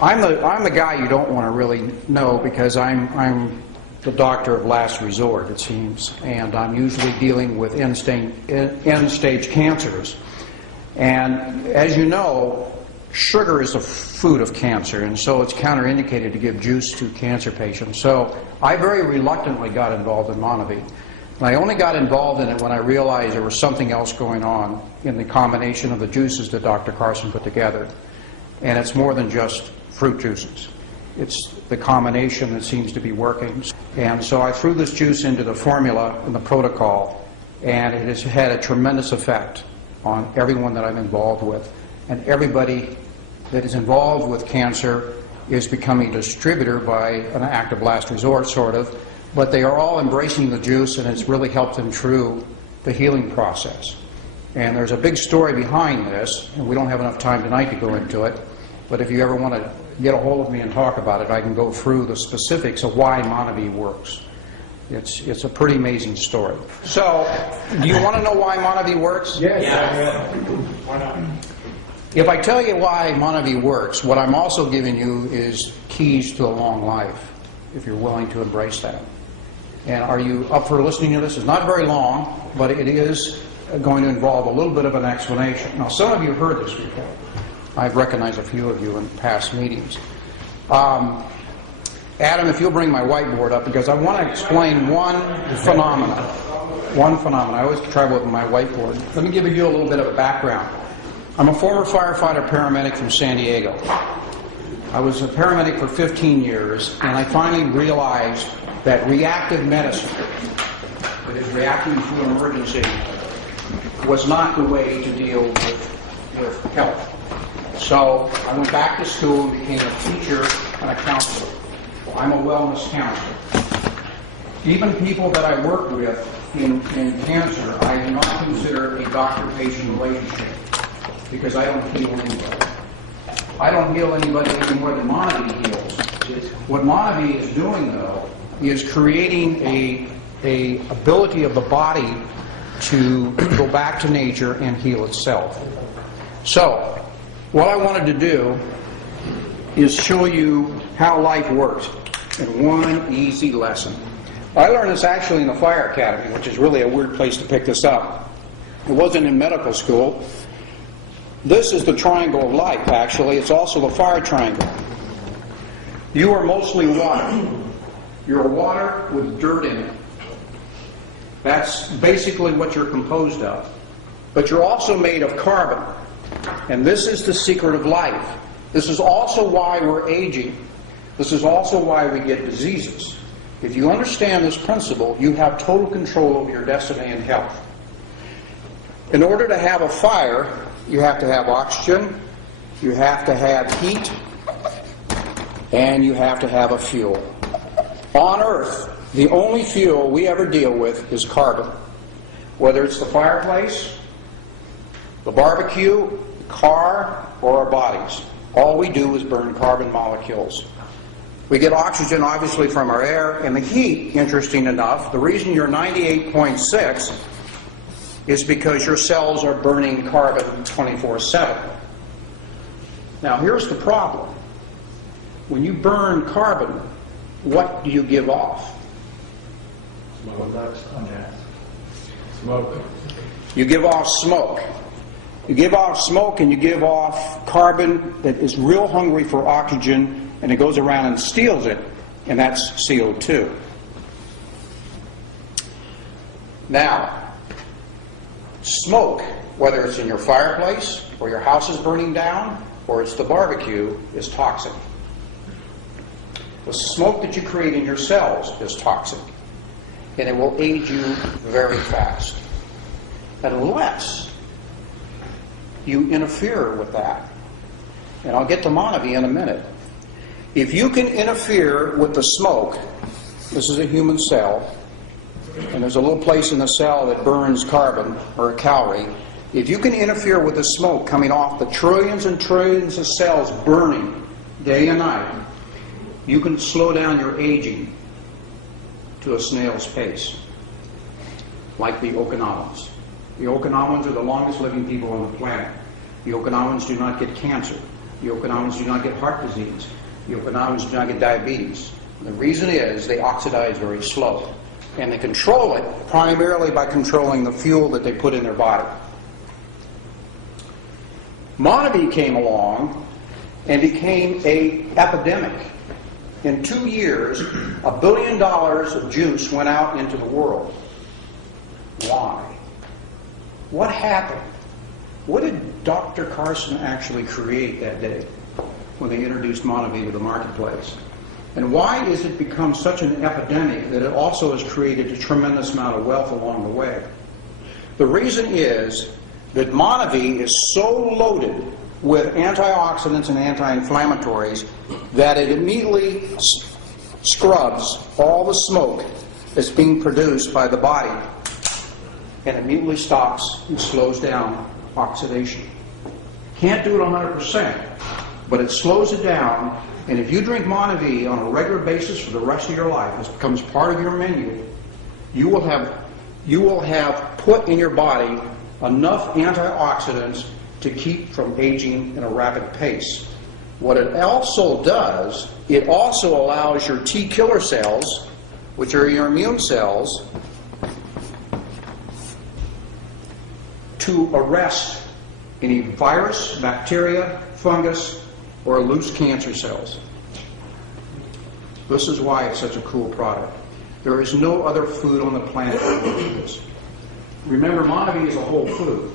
I'm the guy you don't want to really know, because I'm the doctor of last resort, it seems, and I'm usually dealing with end-stage cancers. And as you know, sugar is the food of cancer, and so it's counterindicated to give juice to cancer patients. So I very reluctantly got involved in MONAVIE. And I only got involved in it when I realized there was something else going on in the combination of the juices that Dr. Carson put together. And it's more than just fruit juices. It's the combination that seems to be working. And so I threw this juice into the formula and the protocol, and it has had a tremendous effect on everyone that I'm involved with. And everybody that is involved with cancer is becoming a distributor by an act of last resort, sort of. But they are all embracing the juice, and it's really helped them through the healing process. And there's a big story behind this, and we don't have enough time tonight to go into it. But if you ever want to get a hold of me and talk about it, I can go through the specifics of why MONAVIE works. It's a pretty amazing story. So, do you want to know why MONAVIE works? Yes. Yeah. Why not? If I tell you why MONAVIE works, what I'm also giving you is keys to a long life, if you're willing to embrace that. And are you up for listening to this? It's not very long, but it is going to involve a little bit of an explanation. Now, some of you have heard this before. I've recognized a few of you in past meetings. Adam, if you'll bring my whiteboard up, because I want to explain one phenomenon. I always travel with my whiteboard. Let me give you a little bit of a background. I'm a former firefighter paramedic from San Diego. I was a paramedic for 15 years, and I finally realized that reactive medicine, that is reacting to an emergency, was not the way to deal with health. So I went back to school and became a teacher and a counselor. I'm a wellness counselor. Even people that I work with in cancer, I do not consider a doctor-patient relationship, because I don't heal anybody. I don't heal anybody any more than MONAVIE heals. What MONAVIE is doing, though, is creating a ability of the body to go back to nature and heal itself. So, what I wanted to do is show you how life works in one easy lesson. I learned this actually in the Fire Academy, which is really a weird place to pick this up. It wasn't in medical school. This is the triangle of life, actually. It's also the fire triangle. You are mostly water. You're water with dirt in it. That's basically what you're composed of. But you're also made of carbon. And this is the secret of life. This is also why we're aging. This is also why we get diseases. If you understand this principle, you have total control over your destiny and health. In order to have a fire, you have to have oxygen, you have to have heat, and you have to have a fuel. On Earth, the only fuel we ever deal with is carbon. Whether it's the fireplace, the barbecue, the car, or our bodies. All we do is burn carbon molecules. We get oxygen, obviously, from our air, and the heat, interesting enough, the reason you're 98.6 is because your cells are burning carbon 24/7. Now, here's the problem. When you burn carbon, what do you give off? Smoke. You give off smoke. You give off smoke, and you give off carbon that is real hungry for oxygen, and it goes around and steals it, and that's CO2. Now, smoke, whether it's in your fireplace, or your house is burning down, or it's the barbecue, is toxic. The smoke that you create in your cells is toxic, and it will age you very fast, unless you interfere with that. And I'll get to MONAVIE in a minute. If you can interfere with the smoke, this is a human cell, and there's a little place in the cell that burns carbon, or a calorie. If you can interfere with the smoke coming off the trillions and trillions of cells burning day and night, you can slow down your aging to a snail's pace, like the Okinawans. The Okinawans are the longest living people on the planet. The Okinawans do not get cancer. The Okinawans do not get heart disease. The Okinawans do not get diabetes. The reason is they oxidize very slow. And they control it primarily by controlling the fuel that they put in their body. MONAVIE came along and became an epidemic. In 2 years, $1 billion of juice went out into the world. Why? What happened? What did Dr. Carson actually create that day when they introduced MONAVIE to the marketplace? And why has it become such an epidemic that it also has created a tremendous amount of wealth along the way? The reason is that MONAVIE is so loaded with antioxidants and anti-inflammatories that it immediately scrubs all the smoke that's being produced by the body and immediately stops and slows down oxidation. Can't do it 100%, but it slows it down. And if you drink MONAVIE on a regular basis for the rest of your life, this becomes part of your menu, you will have put in your body enough antioxidants to keep from aging in a rapid pace. What it also does, it also allows your T killer cells, which are your immune cells, to arrest any virus, bacteria, fungus, or loose cancer cells. This is why it's such a cool product. There is no other food on the planet that works with this. Remember, MONAVIE is a whole food.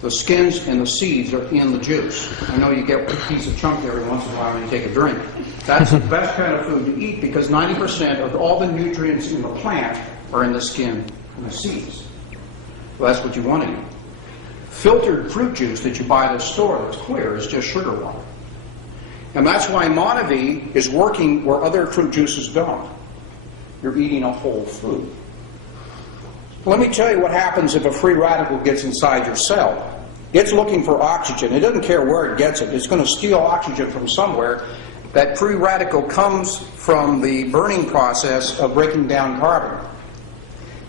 The skins and the seeds are in the juice. I know you get a piece of chunk every once in a while when you take a drink. That's the best kind of food to eat because 90% of all the nutrients in the plant are in the skin and the seeds. Well, that's what you want to eat. Filtered fruit juice that you buy at the store that's clear is just sugar water. And that's why MONAVIE is working where other fruit juices don't. You're eating a whole food. Let me tell you what happens if a free radical gets inside your cell. It's looking for oxygen. It doesn't care where it gets it. It's going to steal oxygen from somewhere. That free radical comes from the burning process of breaking down carbon.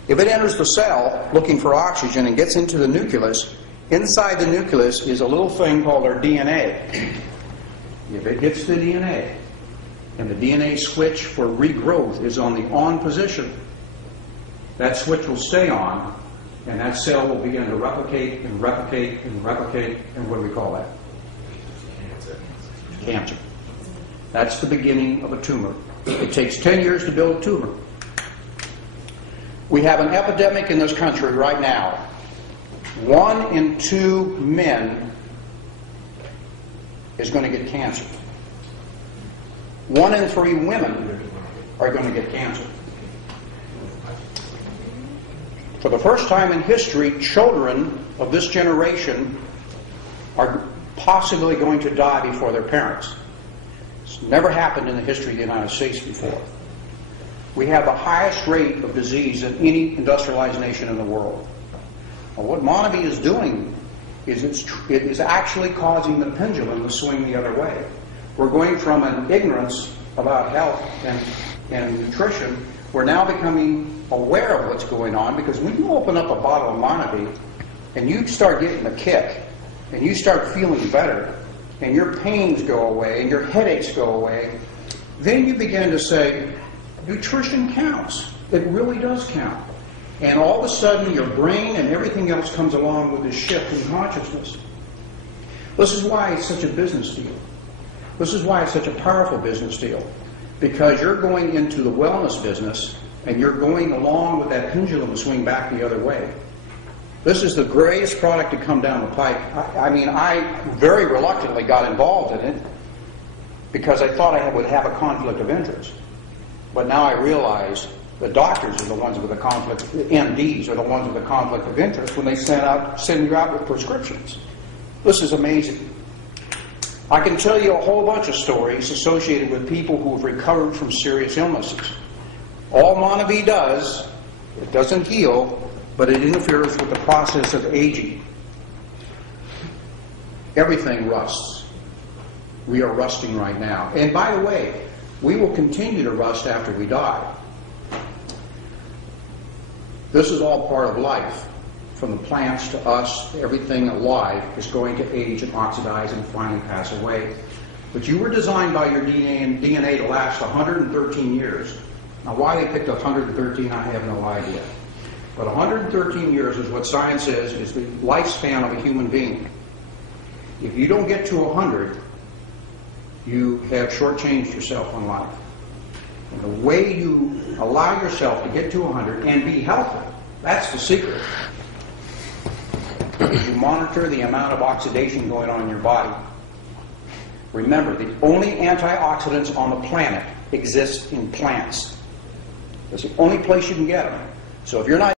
If it enters the cell looking for oxygen and gets into the nucleus, inside the nucleus is a little thing called our DNA. If it hits the DNA, and the DNA switch for regrowth is on the on position, that switch will stay on, and that cell will begin to replicate and replicate and replicate, and what do we call that? Cancer. That's the beginning of a tumor. It takes 10 years to build a tumor. We have an epidemic in this country right now. 1 in 2 men is going to get cancer. 1 in 3 women are going to get cancer. For the first time in history, children of this generation are possibly going to die before their parents. It's never happened in the history of the United States before. We have the highest rate of disease in any industrialized nation in the world. Well, what MONAVIE is doing is it is actually causing the pendulum to swing the other way. We're going from an ignorance about health and nutrition. We're now becoming aware of what's going on, because when you open up a bottle of MONAVIE and you start getting a kick and you start feeling better and your pains go away and your headaches go away, then you begin to say, nutrition counts. It really does count. And all of a sudden your brain and everything else comes along with this shift in consciousness. This is why it's such a business deal. This is why it's such a powerful business deal. Because you're going into the wellness business and you're going along with that pendulum swing back the other way. This is the greatest product to come down the pipe. I very reluctantly got involved in it because I thought I would have a conflict of interest. But now I realize the doctors are the ones with the conflict, the MDs are the ones with the conflict of interest when they send you out with prescriptions. This is amazing. I can tell you a whole bunch of stories associated with people who have recovered from serious illnesses. All MONAVIE does, it doesn't heal, but it interferes with the process of aging. Everything rusts. We are rusting right now. And by the way, we will continue to rust after we die. This is all part of life. from the plants to us, everything alive is going to age and oxidize and finally pass away. But you were designed by your DNA to last 113 years. Now, why they picked 113, I have no idea. But 113 years is what science says is the lifespan of a human being. If you don't get to 100, you have shortchanged yourself on life. And the way you allow yourself to get to 100 and be healthy, that's the secret. Is you monitor the amount of oxidation going on in your body. Remember, the only antioxidants on the planet exist in plants. That's the only place you can get them. So if you're not